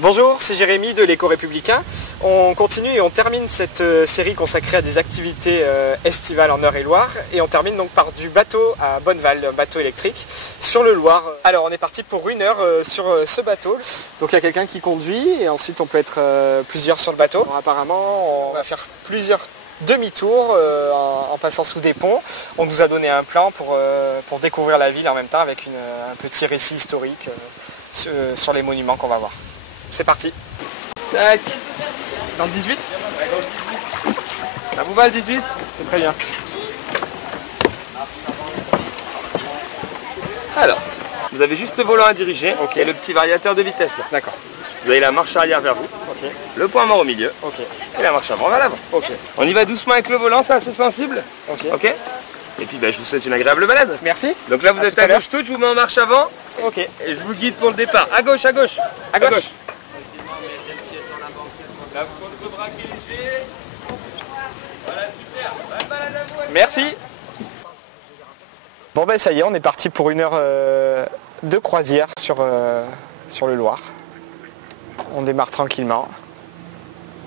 Bonjour, c'est Jérémy de l'Éco Républicain. On continue et on termine cette série consacrée à des activités estivales en Eure-et-Loire. Et on termine donc par du bateau à Bonneval, un bateau électrique sur le Loir. Alors on est parti pour 1 heure sur ce bateau. Donc il y a quelqu'un qui conduit et ensuite on peut être plusieurs sur le bateau. Alors, apparemment on va faire plusieurs demi-tours en passant sous des ponts. On nous a donné un plan pour découvrir la ville en même temps avec un petit récit historique sur les monuments qu'on va voir. C'est parti. Tac. Dans le 18 ? Ça vous va le 18 ? C'est très bien. Alors, vous avez juste le volant à diriger et le petit variateur de vitesse là. D'accord. Vous avez la marche arrière vers vous, le point mort au milieu et la marche avant vers l'avant. On y va doucement avec le volant, c'est assez sensible. Ok. Et puis je vous souhaite une agréable balade. Merci. Donc là vous êtes à gauche toute, je vous mets en marche avant. Et je vous guide pour le départ. À gauche, à gauche. À gauche. Là vous contre-braquez léger. Voilà, super. Bonne balade à vous. Merci. Bon ça y est, on est parti pour 1 heure de croisière sur le Loir. On démarre tranquillement.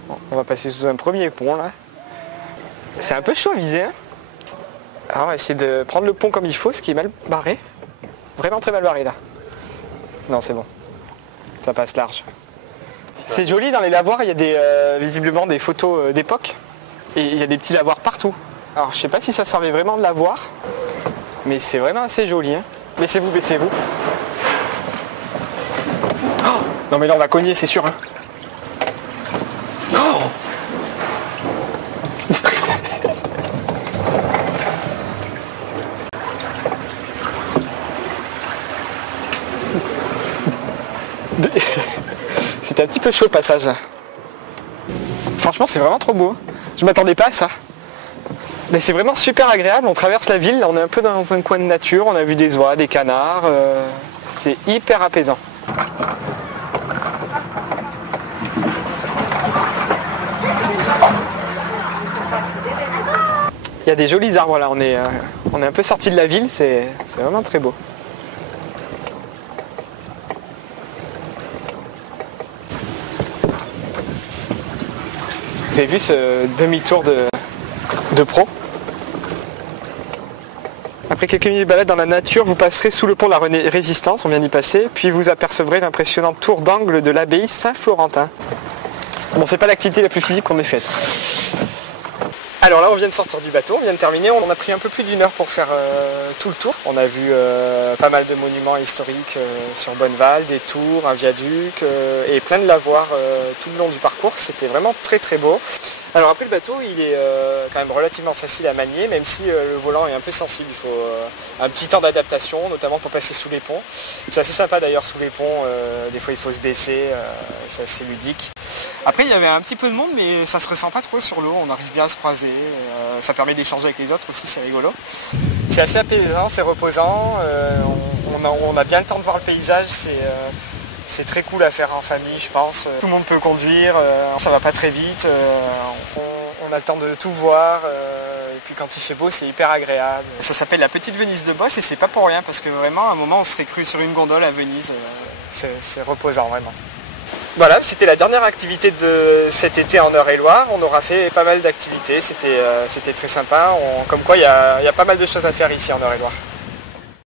Bon, on va passer sous un premier pont là. C'est un peu chaud à viser. Hein. Alors on va essayer de prendre le pont comme il faut, ce qui est mal barré. Vraiment très mal barré là. Non, c'est bon. Ça passe large. C'est joli dans les lavoirs, il y a visiblement des photos d'époque. Et il y a des petits lavoirs partout. Alors je sais pas si ça servait vraiment de lavoir. Mais c'est vraiment assez joli. Hein. Baissez-vous, baissez-vous. Oh non mais là on va cogner, c'est sûr. Hein. Oh C'était un petit peu chaud le passage là. Franchement c'est vraiment trop beau. Je m'attendais pas à ça. Mais c'est vraiment super agréable, on traverse la ville, on est un peu dans un coin de nature, on a vu des oies, des canards, c'est hyper apaisant. Il y a des jolis arbres là, on est un peu sorti de la ville, c'est vraiment très beau. Vous avez vu ce demi-tour de pro. Après quelques minutes de balade dans la nature, vous passerez sous le pont de la Résistance, on vient d'y passer, puis vous apercevrez l'impressionnant tour d'angle de l'abbaye Saint-Florentin. Bon, c'est pas l'activité la plus physique qu'on ait faite. Alors là, on vient de sortir du bateau, on vient de terminer, on a pris un peu plus d'1 heure pour faire tout le tour. On a vu pas mal de monuments historiques sur Bonneval, des tours, un viaduc et plein de lavoirs tout le long du parcours. C'était vraiment très très beau. Alors après le bateau, il est quand même relativement facile à manier, même si le volant est un peu sensible. Il faut un petit temps d'adaptation, notamment pour passer sous les ponts. C'est assez sympa d'ailleurs sous les ponts, des fois il faut se baisser, c'est assez ludique. Après il y avait un petit peu de monde, mais ça se ressent pas trop sur l'eau, on arrive bien à se croiser, ça permet d'échanger avec les autres aussi, c'est rigolo. C'est assez apaisant, c'est reposant, on a bien le temps de voir le paysage, c'est très cool à faire en famille, je pense. Tout le monde peut conduire, ça va pas très vite, on a le temps de tout voir, et puis quand il fait beau, c'est hyper agréable. Ça s'appelle la Petite Venise de Bosse et c'est pas pour rien, parce que vraiment, à un moment, on serait cru sur une gondole à Venise. C'est reposant, vraiment. Voilà, c'était la dernière activité de cet été en Eure-et-Loire. On aura fait pas mal d'activités, c'était très sympa. Comme quoi, il y a pas mal de choses à faire ici en Eure-et-Loire.